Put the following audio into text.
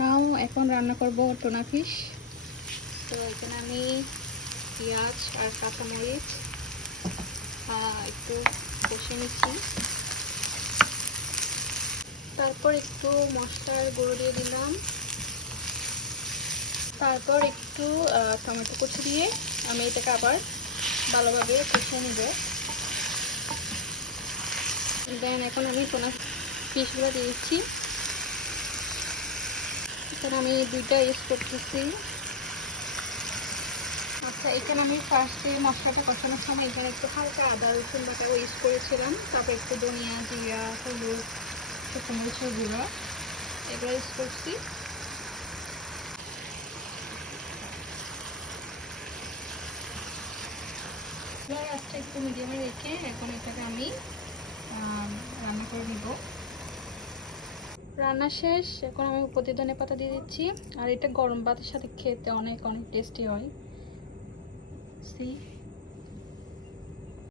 নাও এখন রান্না করব টুনা ফিশ। তো এখানে আমি পেঁয়াজ আর কাঁচামরিচ একটু কষে নিচ্ছি। তারপর একটু মশলার গুঁড়ো দিয়ে দিলাম, তারপর একটু টমেটো কুচি দিয়ে আমি এটাকে আবার ভালোভাবে কষিয়ে নেব। দেন এখন আমি টুনা ফিশগুলো দিয়ে দিচ্ছি। এখানে আমি দুইটা ইউজ করতেছি। আচ্ছা, এখানে আমি ফার্স্টে মশলাটা কষানোর সময় এখানে একটু হালকা আদা রসুন বাটা ইউজ করেছিলাম, তারপর একটু ধনিয়া জিরা হলুদ শুকনো গুঁড়ো এগুলো ইউজ করছি। আজটা একটু মিডিয়ামে রেখে এখন এটাকে আমি রান্না করে নিব। রান্না শেষ, এখন আমি উপর দিয়ে ধনে পাতা দিয়ে দিচ্ছি। আর এটা গরম ভাতের সাথে খেতে অনেক অনেক টেস্টি হয়। সি